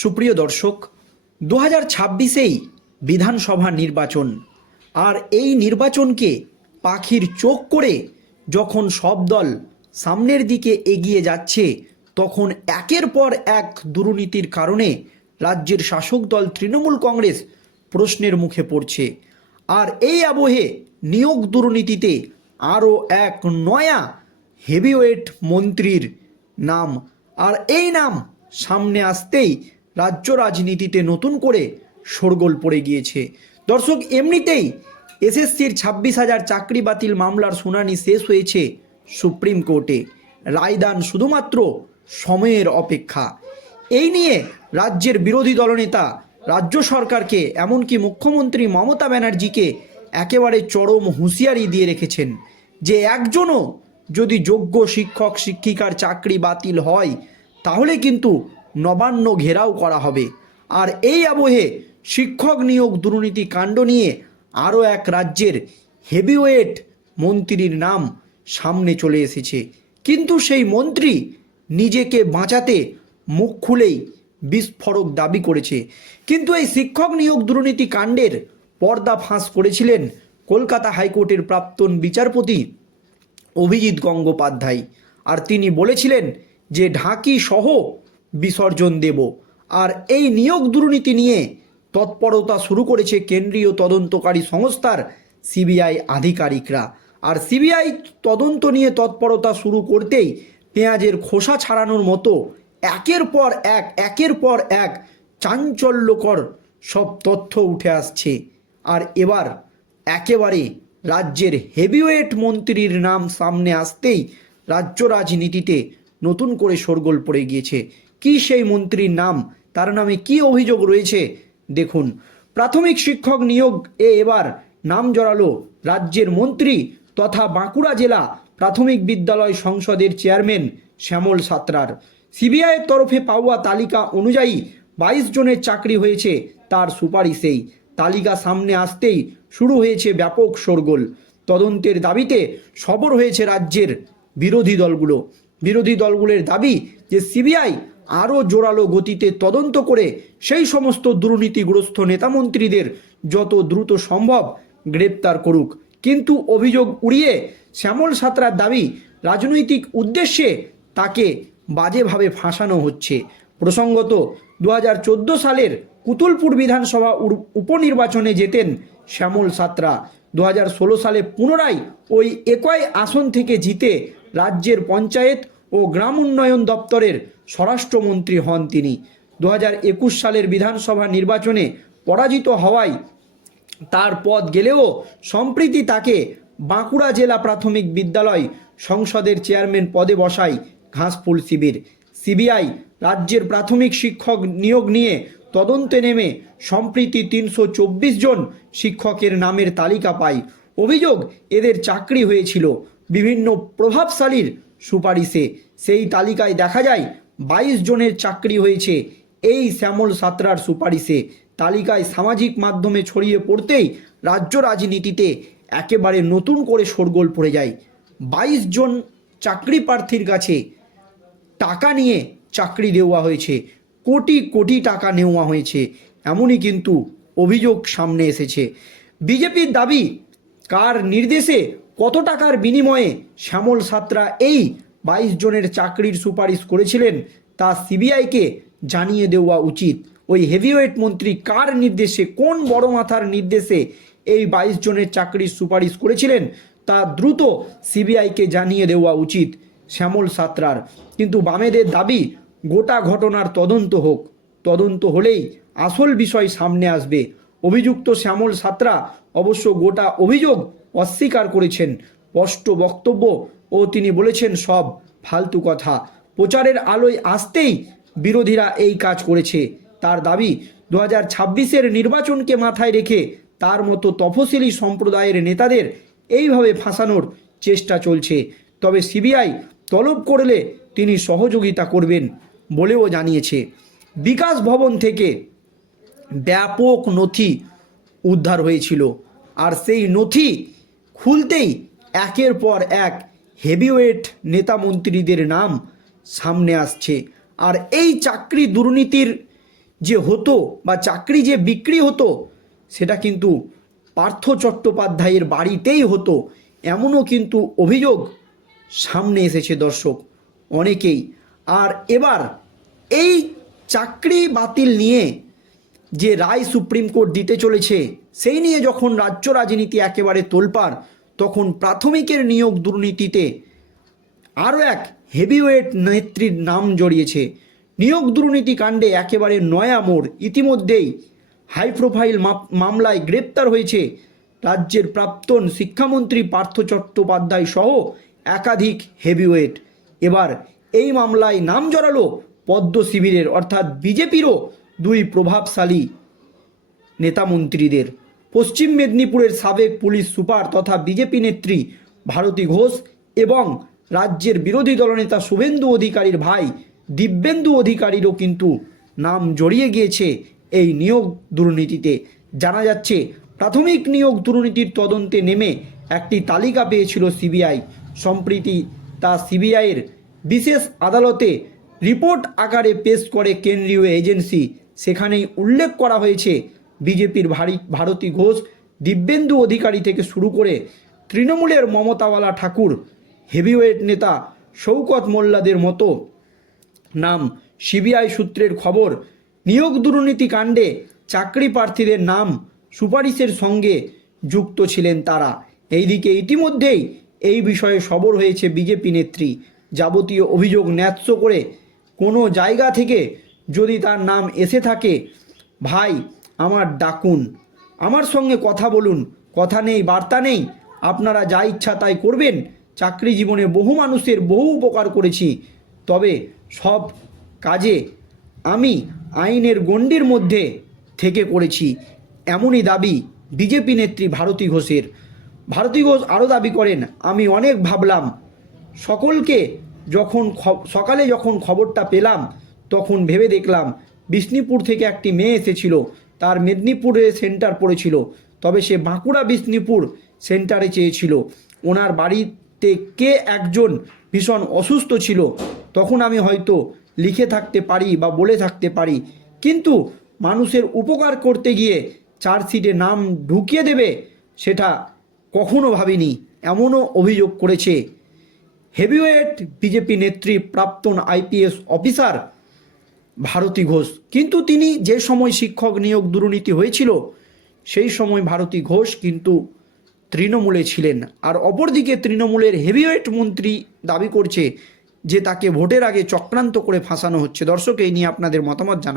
সুপ্রিয় দর্শক দু হাজার ছাব্বিশেই বিধানসভা নির্বাচন। আর এই নির্বাচনকে পাখির চোখ করে যখন সব দল সামনের দিকে এগিয়ে যাচ্ছে, তখন একের পর এক দুর্নীতির কারণে রাজ্যের শাসক দল তৃণমূল কংগ্রেস প্রশ্নের মুখে পড়ছে। আর এই আবহে নিয়োগ দুর্নীতিতে আরও এক নয়া হেভিওয়েট মন্ত্রীর নাম। আর এই নাম সামনে আসতেই রাজ্য রাজনীতিতে নতুন করে শোরগোল পড়ে গিয়েছে। দর্শক, এমনিতেই এসএসসির ছাব্বিশ হাজার চাকরি বাতিল মামলার শুনানি শেষ হয়েছে সুপ্রিম কোর্টে। রায়দান শুধুমাত্র সময়ের অপেক্ষা। এই নিয়ে রাজ্যের বিরোধী দলনেতা, রাজ্য সরকারকে এমনকি মুখ্যমন্ত্রী মমতা ব্যানার্জিকে একেবারে চরম হুঁশিয়ারি দিয়ে রেখেছেন যে একজনও যদি যোগ্য শিক্ষক, শিক্ষিকার চাকরি বাতিল হয়, তাহলে কিন্তু নবান্ন ঘেরাও করা হবে। আর এই আবহে শিক্ষক নিয়োগ দুর্নীতি কাণ্ড নিয়ে আরও এক রাজ্যের হেভিওয়েট মন্ত্রীর নাম সামনে চলে এসেছে। কিন্তু সেই মন্ত্রী নিজেকে বাঁচাতে মুখ খুলেই বিস্ফোরক দাবি করেছে। কিন্তু এই শিক্ষক নিয়োগ দুর্নীতি কাণ্ডের পর্দা ফাঁস করেছিলেন কলকাতা হাইকোর্টের প্রাক্তন বিচারপতি অভিজিৎ গঙ্গোপাধ্যায়। আর তিনি বলেছিলেন যে ঢাকি সহ বিসর্জন দেব। আর এই নিয়োগ দুর্নীতি নিয়ে তৎপরতা শুরু করেছে কেন্দ্রীয় তদন্তকারী সংস্থার সিবিআই আধিকারিকরা। আর সিবিআই তদন্ত নিয়ে তৎপরতা শুরু করতেই পেঁয়াজের খোসা ছাড়ানোর মতো একের পর এক, একের পর এক চাঞ্চল্যকর সব তথ্য উঠে আসছে। আর এবার একেবারে রাজ্যের হেভিওয়েট মন্ত্রীর নাম সামনে আসতেই রাজ্য রাজনীতিতে নতুন করে শোরগোল পড়ে গিয়েছে। কি সেই মন্ত্রীর নাম? তার নামে কি অভিযোগ রয়েছে? দেখুন, প্রাথমিক শিক্ষক নিয়োগ এ এবার নাম জড়ালো রাজ্যের মন্ত্রী তথা বাঁকুড়া জেলা প্রাথমিক বিদ্যালয় সংসদের চেয়ারম্যান শ্যামল সাঁতরার। সিবিআইয়ের তরফে পাওয়া তালিকা অনুযায়ী বাইশ জনের চাকরি হয়েছে, তার সুপারিশেই। তালিকা সামনে আসতেই শুরু হয়েছে ব্যাপক শোরগোল। তদন্তের দাবিতে সবর হয়েছে রাজ্যের বিরোধী দলগুলো। বিরোধী দলগুলোর দাবি যে সিবিআই আরও জোরালো গতিতে তদন্ত করে সেই সমস্ত দুর্নীতিগ্রস্ত নেতামন্ত্রীদের যত দ্রুত সম্ভব গ্রেপ্তার করুক। কিন্তু অভিযোগ উড়িয়ে শ্যামল সাঁতরার দাবি রাজনৈতিক উদ্দেশ্যে তাকে বাজেভাবে ফাঁসানো হচ্ছে। প্রসঙ্গত দু হাজার চোদ্দ সালের কুতুলপুর বিধানসভা উপনির্বাচনে যেতেন শ্যামল সাঁতরা। দু সালে পুনরায় ওই একই আসন থেকে জিতে রাজ্যের পঞ্চায়েত ও গ্রাম উন্নয়ন দপ্তরের স্বরাষ্ট্রমন্ত্রী হন তিনি। দু হাজার একুশ সালের বিধানসভা নির্বাচনে পরাজিত হওয়ায় তার পদ গেলেও সম্প্রীতি তাকে বাঁকুড়া জেলা প্রাথমিক বিদ্যালয় সংসদের চেয়ারম্যান পদে বসায় ঘাসফুল শিবির। সিবিআই রাজ্যের প্রাথমিক শিক্ষক নিয়োগ নিয়ে তদন্তে নেমে সম্প্রীতি তিনশো চব্বিশ জন শিক্ষকের নামের তালিকা পায়। অভিযোগ এদের চাকরি হয়েছিল। বিভিন্ন প্রভাবশালীর সুপারিশে। সেই তালিকায় দেখা যায়, বাইশ জনের চাকরি হয়েছে। এই শ্যামল সাঁতরার সুপারিশে তালিকায় সামাজিক মাধ্যমে ছড়িয়ে পড়তেই রাজ্য রাজনীতিতে একেবারে নতুন করে শোরগোল পড়ে যায়। বাইশ জন চাকরি প্রার্থীর কাছে টাকা নিয়ে চাকরি দেওয়া হয়েছে। কোটি কোটি টাকা নেওয়া হয়েছে। এমনই কিন্তু অভিযোগ সামনে এসেছে। বিজেপির দাবি, কার নির্দেশে কত টাকার বিনিময়ে শ্যামল সাঁতরা এই বাইশ জনের চাকরির সুপারিশ করেছিলেন তা সিবিআইকে জানিয়ে দেওয়া উচিত। ওই হেভিওয়েট মন্ত্রী কার নির্দেশে, কোন বড় মাথার নির্দেশে এই বাইশ জনের চাকরির সুপারিশ করেছিলেন তা দ্রুত সিবিআইকে জানিয়ে দেওয়া উচিত শ্যামল সাঁতরার। কিন্তু বামেদের দাবি, গোটা ঘটনার তদন্ত হোক। তদন্ত হলেই আসল বিষয় সামনে আসবে। অভিযুক্ত শ্যামল সাঁতরা অবশ্য গোটা অভিযোগ অস্বীকার করেছেন। স্পষ্ট বক্তব্য ও তিনি বলেছেন, সব ফালতু কথা। প্রচারের আলোয় আসতেই বিরোধীরা এই কাজ করেছে। তার দাবি দু হাজার নির্বাচনকে মাথায় রেখে তার মতো তফসিলি সম্প্রদায়ের নেতাদের এইভাবে ফাঁসানোর চেষ্টা চলছে। তবে সিবিআই তলব করলে তিনি সহযোগিতা করবেন বলেও জানিয়েছে। বিকাশ ভবন থেকে ব্যাপক নথি উদ্ধার হয়েছিল। আর সেই নথি খুলতেই একের পর এক হেভিওয়েট নেতা মন্ত্রীদের নাম সামনে আসছে। আর এই চাকরি দুর্নীতির যে হতো বা চাকরি যে বিক্রি হতো, সেটা কিন্তু পার্থ চট্টোপাধ্যায়ের বাড়িতেই হতো। এমনও কিন্তু অভিযোগ সামনে এসেছে দর্শক, অনেকেই। আর এবার এই চাকরি বাতিল নিয়ে যে রায় সুপ্রিম কোর্ট দিতে চলেছে, সেই নিয়ে যখন রাজ্য রাজনীতি একেবারে তোলপাড়, তখন প্রাথমিকের নিয়োগ দুর্নীতিতে আরও এক হেভিওয়েট নেত্রীর নাম জড়িয়েছে। নিয়োগ দুর্নীতি কাণ্ডে একেবারে নয়া মোড়। ইতিমধ্যেই হাই প্রোফাইল মামলায় গ্রেপ্তার হয়েছে রাজ্যের প্রাক্তন শিক্ষামন্ত্রী পার্থ চট্টোপাধ্যায় সহ একাধিক হেভিওয়েট। এবার এই মামলায় নাম জড়ালো পদ্ম শিবিরের, অর্থাৎ বিজেপিরও দুই প্রভাবশালী নেতামন্ত্রীদের পশ্চিম মেদিনীপুরের সাবেক পুলিশ সুপার তথা বিজেপি নেত্রী ভারতী ঘোষ এবং রাজ্যের বিরোধী দলনেতা শুভেন্দু অধিকারীর ভাই দিব্যেন্দু অধিকারীরও কিন্তু নাম জড়িয়ে গিয়েছে এই নিয়োগ দুর্নীতিতে। জানা যাচ্ছে, প্রাথমিক নিয়োগ দুর্নীতির তদন্তে নেমে একটি তালিকা পেয়েছিল সিবিআই। সম্প্রীতি তা সিবিআইয়ের বিশেষ আদালতে রিপোর্ট আকারে পেশ করে কেন্দ্রীয় এজেন্সি সেখানেই উল্লেখ করা হয়েছে বিজেপির ভারী, ভারতী ঘোষ দিব্যেন্দু অধিকারী থেকে শুরু করে তৃণমূলের মমতাওয়ালা ঠাকুর, হেভিওয়েট নেতা শৌকত মোল্লাদের মতো। নাম, সিবিআই সূত্রের খবর, নিয়োগ দুর্নীতি কাণ্ডে চাকরি প্রার্থীদের নাম সুপারিশের সঙ্গে যুক্ত ছিলেন তারা। এইদিকে ইতিমধ্যেই এই বিষয়ে সবর হয়েছে বিজেপি নেত্রী। যাবতীয় অভিযোগ ন্যায্য করে কোনো জায়গা থেকে যদি তার নাম এসে থাকে, ভাই, আমার ডাকুন। আমার সঙ্গে কথা বলুন। কথা নেই, বার্তা নেই। আপনারা যা ইচ্ছা তাই করবেন। চাকরি জীবনে বহু মানুষের বহু উপকার করেছি। তবে সব কাজে আমি আইনের গণ্ডির মধ্যে থেকে করেছি এমনই দাবি বিজেপি নেত্রী ভারতী ঘোষের। ভারতী ঘোষ আরও দাবি করেন, আমি অনেক ভাবলাম। সকলকে যখন সকালে যখন খবরটা পেলাম তখন ভেবে দেখলাম বিষ্ণুপুর থেকে একটি মেয়ে এসেছিল। তার মেদিনীপুরে সেন্টার পড়েছিল। তবে সে বাঁকুড়া বিষ্ণুপুর সেন্টারে চেয়েছিল। ওনার বাড়িতে কে একজন ভীষণ অসুস্থ ছিল, তখন আমি হয়তো লিখে থাকতে পারি বা বলে থাকতে পারি। কিন্তু মানুষের উপকার করতে গিয়ে চার্জশিটে নাম ঢুকিয়ে দেবে, সেটা কখনো ভাবিনি। এমনও অভিযোগ করেছে। হেভিওয়েট বিজেপি নেত্রী প্রাক্তন আইপিএস অফিসার ভারতী ঘোষ। কিন্তু তিনি যে সময় শিক্ষক নিয়োগ দুর্নীতি হয়েছিল, সেই সময় ভারতী ঘোষ কিন্তু তৃণমূলে ছিলেন। আর অপরদিকে তৃণমূলের হেভিওয়েট মন্ত্রী দাবি করছে যে তাকে ভোটের আগে চক্রান্ত করে ফাঁসানো হচ্ছে। দর্শক, এই নিয়ে আপনাদের মতামত জানাবেন।